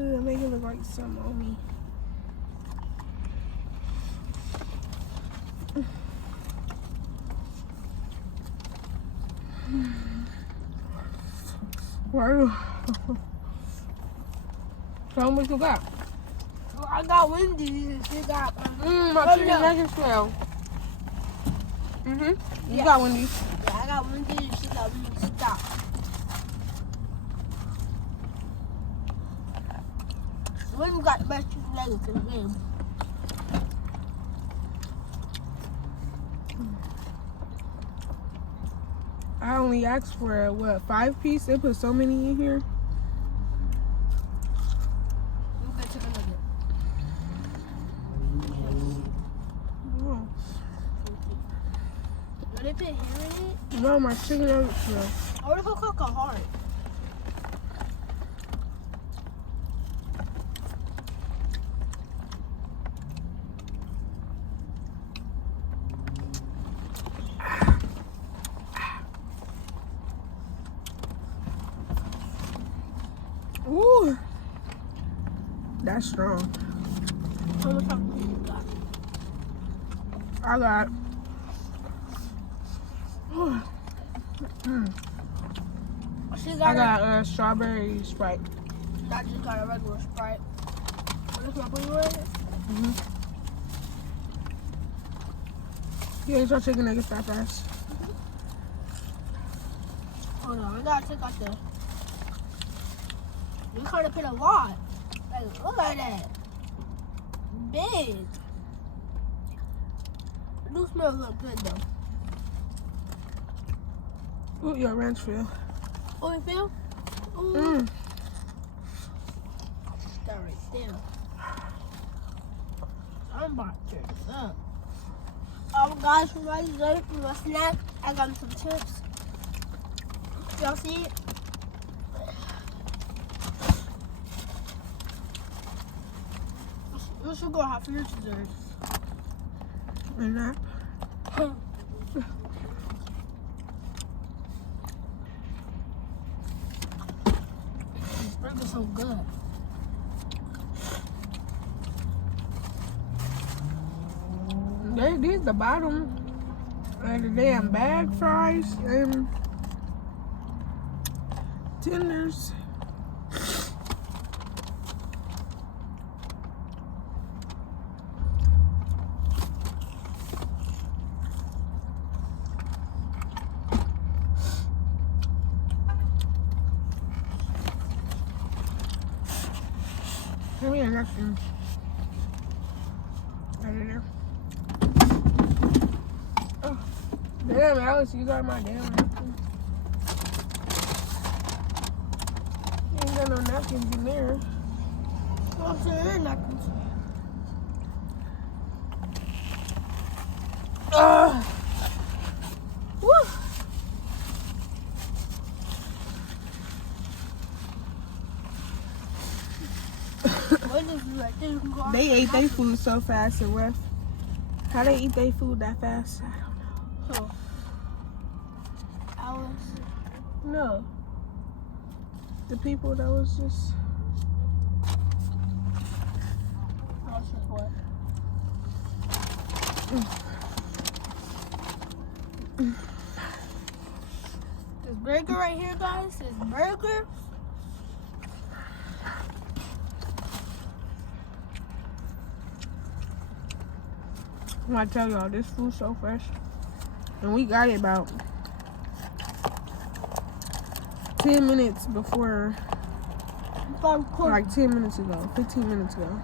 Make it look like something on me. Wow. Tell me what you got. Well, I got Wendy and she got my chicken nuggets smell. You got Wendy. Yeah, I got Wendy and she got Wingstop. Wendy got the best chicken nuggets in the game. I only asked for a, what, 5-piece? They put so many in here. Okay, chicken nugget. Oh. Did they put hair in it? No, my chicken nuggets smell. I would have cook a heart. Ooh. That's strong. How much chocolate you got? I got. I got strawberry Sprite. I just got a regular Sprite. What is my blue one? You ate your chicken nuggets that fast. Hold on, I gotta take out the. You kind of put a lot. Like, look at that. Big. It do smell look good though. Ooh, your ranch feel. Oh, you feel? Ooh. That right there. I'm about to turn this up. Guys, for my dessert, for my snack, I got some chips. Y'all see it? You should go have for your dessert. And that. This burger's so good. They did the bottom of the damn bag fries and tenders. Give me a napkin. Right in there. Oh, damn, Alice, you got my damn napkin. You ain't got no napkins in there. What's in your napkins? Woo! They ate their food so fast and rough. How they eat their food that fast? I don't know. Alice? No. The people that was just. Alice is what? This burger right here, guys, this burger. I tell y'all, this food's so fresh. And we got it about 10 minutes before, like 10 minutes ago, 15 minutes ago.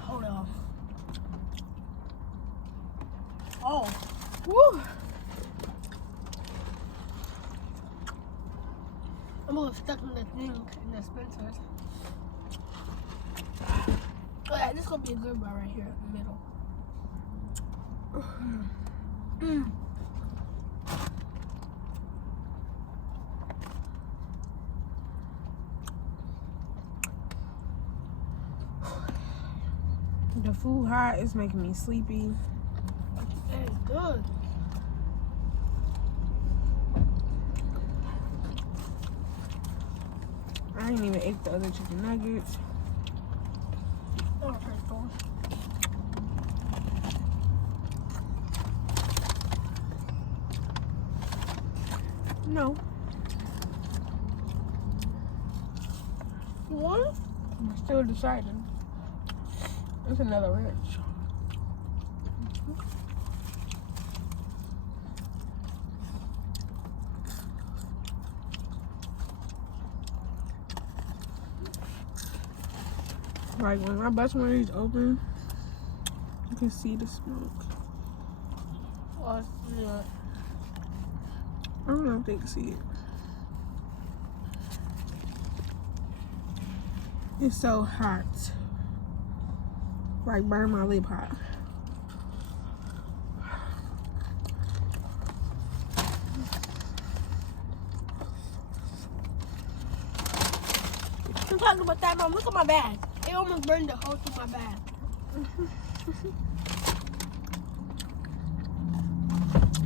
Hold on. Oh. Woo! I'm a little stuck in the thing in the Spencer's. Oh yeah, this is gonna be a good bar right here in the middle. The food hot is making me sleepy. It's good. I ain't even ate the other chicken nuggets. Okay, so. No. You want it? I'm still deciding. There's another ranch. Like when my bus window is open, you can see the smoke. Oh, yeah. I don't know if they can see it. It's so hot. Like burn my lip hot. I'm talking about that, Mom. Look at my bag. It almost burned the hole through my bag.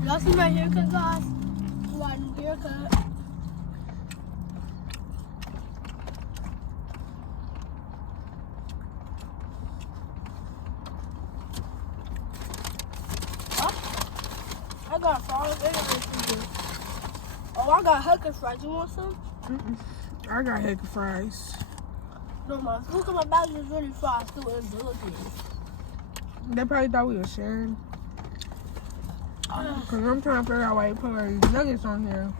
Y'all see my haircut, guys? One haircut. I got fries for you. Oh, I got Hucker fries. You want some? I got heck of fries. No, Mom. Look at my bag. It's really fries too. It's delicious. They probably thought we were sharing. Cause I'm trying to figure out why they put all these nuggets on here.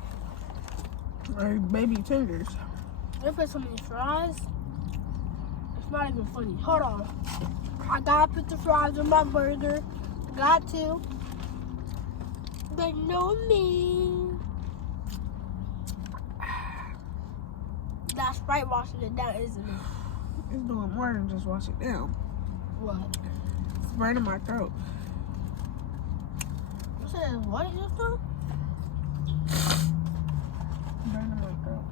Like baby tenders. They put so many fries. It's not even funny. Hold on. I gotta put the fries on my burger. Got to. They know me. That Sprite washing it down, isn't it? It's doing more than just wash it down. What? It's burning my throat. You said what just now? Burning my throat.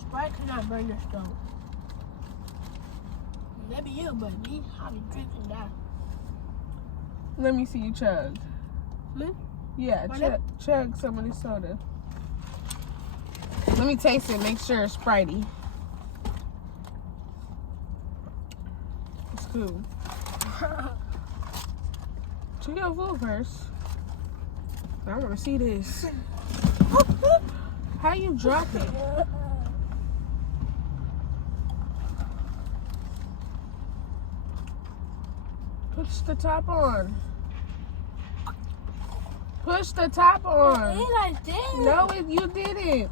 Sprite cannot burn your throat. Maybe you, but me, I be drinking that. Let me see you chug. Me? Yeah, What chug some of this soda. Let me taste it, make sure it's Spritey. It's cool. Check your food first. I want to see this. How you drop it? Push the top on. Push the top on. Ain't like this. No, you didn't.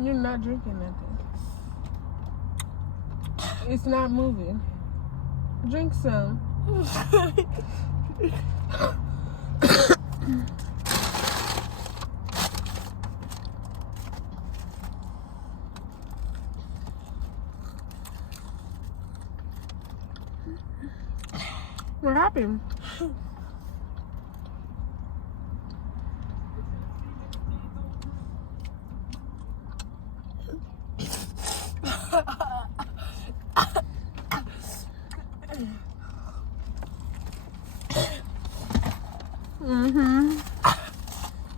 You're not drinking nothing. It's not moving. Drink some. What happened?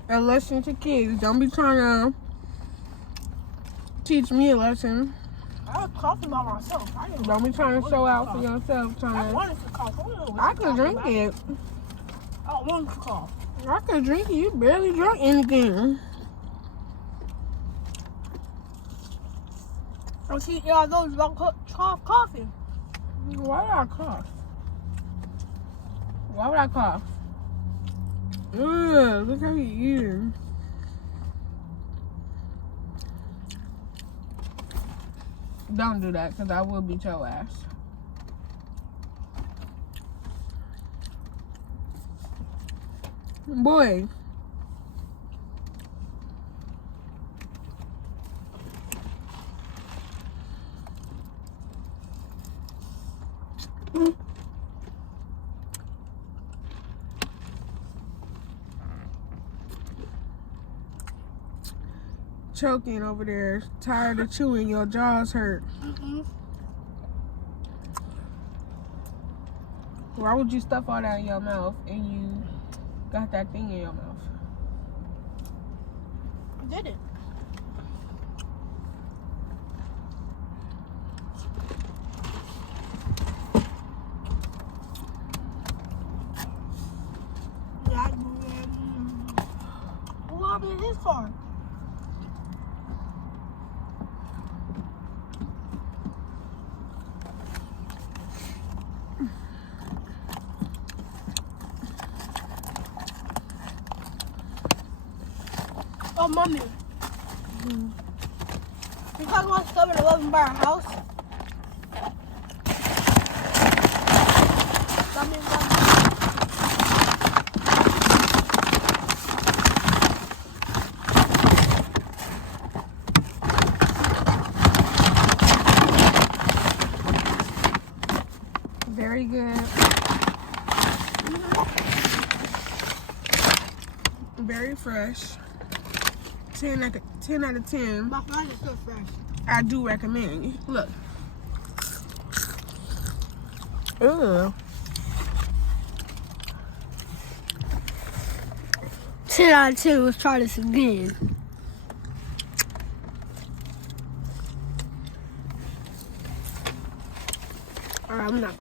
A lesson to kids. Don't be trying to teach me a lesson. I was coughing by myself. Don't be trying to show out for yourself. I wanted to cough. I could drink it. I wanted to cough. I could drink it. You barely drunk anything. I see those about coughing. Why would I cough? Why would I cough? Ugh, look how you eating. Don't do that, because I will beat your ass. Boy. choking over there, tired of chewing, your jaws hurt. Why would you stuff all that in your mouth and you got that thing in your mouth? I did it. What is this for? Oh, mommy. You guys want 7-Eleven by our house? Mommy. Very good. Very fresh. 10 out of 10. My friend is so fresh. I do recommend. Look. Ugh. 10 out of 10. Let's try this again. Alright, I'm not.